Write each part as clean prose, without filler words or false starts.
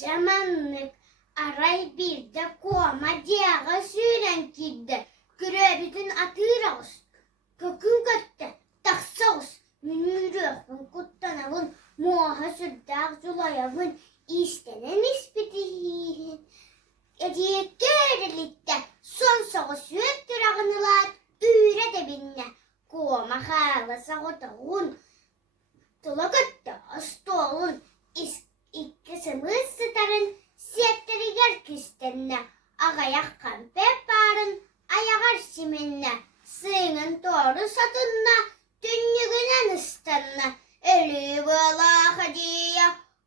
Camanlık aray bir de koma diyağa süren kirdi. Gürebidin atırağız. Kökün kötte taksağız. Münürüğün kuttanavın muaha sürdağ zulayavın istenen ispitihin. Ediyek gerilikte son sağız yüktür ağınılar üre de binne. Koma halasa otağın tula kötte astolun İkkisimiz sıtarın siyetleri gerkistenine ağayak kampe barın ayagar siminne sığının doğru satınna dünyüğüne nıstanna ölü bala hadiye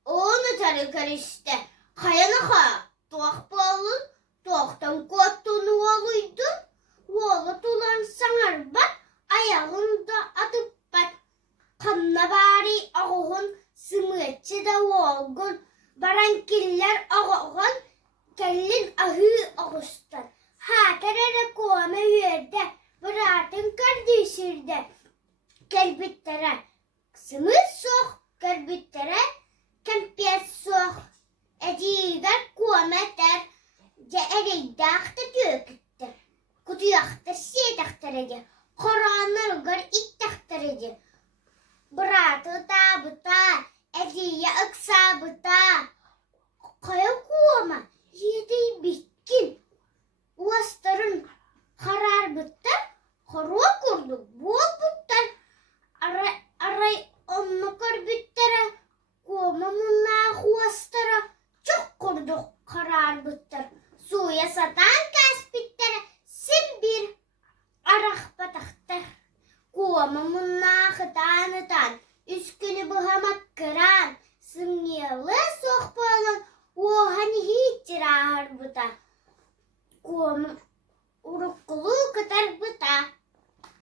onu tarı karıştı kayanaka doğak balın doğaktan kottunu oluydun oğlu tulan sanar bat ayağında atıp bat kanna bari ağın sımıçı da olgun, barankiller ağağın, kellin ahı ağustan. Hatırara kome yerde, bıratın kardeşirde. Kelbittere, sımız soğuk, kelbittere, kempiyet soğuk. Edigar kome der, ceereydağda döküttür. Kutuyaktır, sedaktır edi. Koranırgar ittaktır edi. Bıratı da bıta. Ediye ıksa bıta. Kaya kuama. Yedeyi bitkin. Uastarın karar bıtta. Karuğa kurdu. Bol bıttan. Aray onunla kar bittere. Kuama munna uastara. Çok kurdu karar bıttar. Suya satan kas bittere. Sim bir arak bataktar. Kuama munna hıtanıtan. Üskünü buhamak kıran, sımyalı soğbalın, o hani hiç rahar buda. Kuam uruklu